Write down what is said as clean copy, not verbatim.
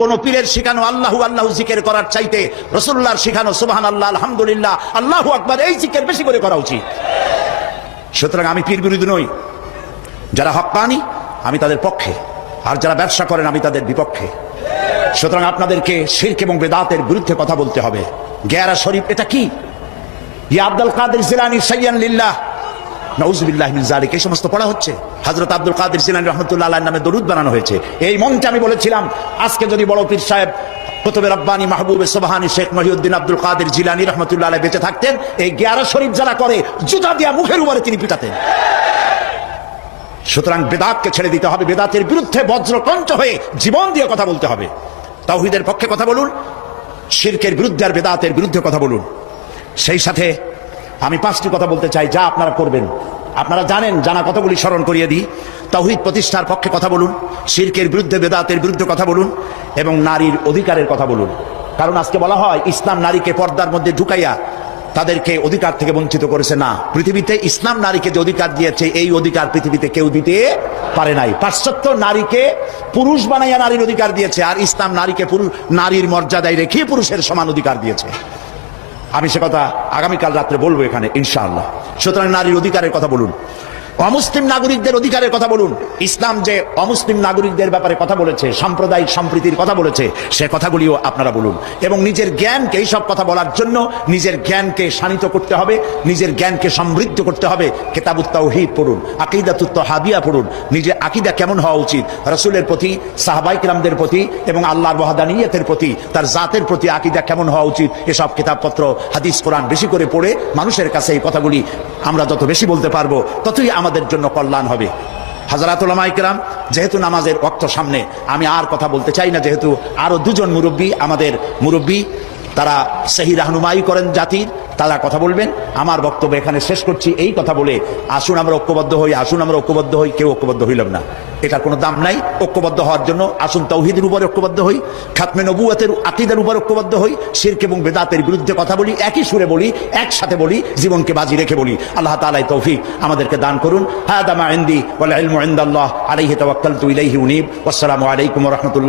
কোন পীরের শিখানো আল্লাহু আল্লাহু জিকির করার চাইতে রাসূলুল্লাহর শিখানো সুবহানাল্লাহ আলহামদুলিল্লাহ আল্লাহু আকবার এই জিকির বেশি করে করা উচিত। সুতরাং আমি পীর বিরোধী নই। যারা হক্কানি আমি তাদের পক্ষে, আর যারা ব্যবসা করেন আমি তাদের বিপক্ষে। সুতরাং আপনাদেরকে শিরক এবং বেদাতের বিরুদ্ধে কথা বলতে হবে। গেরা শরীফ এটা কি? ইয়া আব্দুল কাদের জিলানী সাইয়্যান লিল্লাহ নাউযুবিল্লাহ মিন যালিক, এই সমস্ত পড়া হচ্ছে। হযরত আব্দুল কাদের জিলানী রাহমাতুল্লাহ আলাইহির নামে দরুদ বানানো হয়েছে। এই মঞ্চে আমি বলেছিলাম, আজকে যদি বড় পীর সাহেব কুতুবে রব্বানী মাহবুবে সুবহানী শেখ মহিউদ্দিন আব্দুল কাদের জিলানী রাহমাতুল্লাহ আলাইহি বেঁচে থাকতেন, এই গেরা শরীফ যারা করে জুতা দিয়া মুখের উপরে তিনি পিটাতেন। সুতরাং বেদাতকে ছেড়ে দিতে হবে, বেদাতের বিরুদ্ধে বজ্রকণ্ঠ হয়ে জীবন দিয়ে কথা বলতে হবে। তাওহীদের পক্ষে কথা বলুন, শিরকের বিরুদ্ধে আর বেদাতের বিরুদ্ধে কথা বলুন। সেই সাথে আমি 5টি কথা বলতে চাই যা আপনারা করবেন। আপনারা জানেন, জানা কথাগুলি স্মরণ করিয়ে দিই। তাওহীদ প্রতিষ্ঠার পক্ষে কথা বলুন, শিরকের বিরুদ্ধে বেদাতের বিরুদ্ধে কথা বলুন, এবং নারীর অধিকারের কথা বলুন। কারণ আজকে বলা হয় ইসলাম নারীকে পর্দার মধ্যে ঢুকাইয়া তাদেরকে অধিকার থেকে বঞ্চিত করেছে। না, পৃথিবীতে ইসলাম নারীকে যে অধিকার দিয়েছে এই অধিকার পৃথিবীতে কেউ দিতে পারে নাই। পাশ্চাত্য নারীকে পুরুষ বানাইয়া নারীর অধিকার দিয়েছে, আর ইসলাম নারীকে নারীর মর্যাদায় রেখে পুরুষের সমান অধিকার দিয়েছে। আমি সে কথা আগামীকাল রাত্রে বলবো এখানে ইনশাআল্লাহ। সুতরাং নারীর অধিকারের কথা বলুন, অমুসলিম নাগরিকদের অধিকারের কথা বলুন। ইসলাম যে অমুসলিম নাগরিকদের ব্যাপারে কথা বলেছে, সাম্প্রদায়িক সম্প্রীতির কথা বলেছে, সে কথাগুলিও আপনারা বলুন। এবং নিজের জ্ঞানকে, এইসব কথা বলার জন্য নিজের জ্ঞানকে শানিত করতে হবে, নিজের জ্ঞানকে সমৃদ্ধ করতে হবে। কিতাবুত তাওহীদ পড়ুন, আকীদাতুত তাহাবিয়া পড়ুন। নিজের আকীদা কেমন হওয়া উচিত, রাসূলের প্রতি, সাহাবায়ে কিরামদের প্রতি এবং আল্লাহর ওয়াহদানিয়তের প্রতি, তার জাতের প্রতি আকীদা কেমন হওয়া উচিত, এসব কিতাবপত্র, হাদিস, কোরআন বেশি করে পড়ে মানুষের কাছে এই কথাগুলি আমরা যত বেশি বলতে পারবো ততই আমাদের জন্য কল্যাণ হবে। হযরত উলামায়ে কেরাম, যেহেতু নামাজের ওয়াক্ত সামনে, আমি আর কথা বলতে চাই না। যেহেতু আরো দুজন মুরব্বী, আমাদের মুরব্বী, তারা সহি রাহনুমাই করেন জাতির, তারা কথা বলবেন। আমার বক্তব্য এখানে শেষ করছি এই কথা বলে, আসুন আমরা ঐক্যবদ্ধ হই, আসুন আমরা ঐক্যবদ্ধ হই। কেউ ঐক্যবদ্ধ হইলাম না, এটার কোনো দাম নাই। ঐক্যবদ্ধ হওয়ার জন্য আসুন তাওহীদের উপর ঐক্যবদ্ধ হই, খাতমে নবুয়তের আকীদার উপর ঐক্যবদ্ধ হই, শিরক এবং বেদাতের বিরুদ্ধে কথা বলি, একই সুরে বলি, একসাথে বলি, জীবনকে বাজি রেখে বলি। আল্লাহ তাআলা তৌফিক আমাদেরকে দান করুন। হাদা মা ইনদি ওয়াল ইলমু ইনদাল্লাহ আলাইহি তাওয়াক্কালতু ইলাইহি উনীব। ওয়াসসালামু আলাইকুম ওয়া রাহমাতুল্লাহ।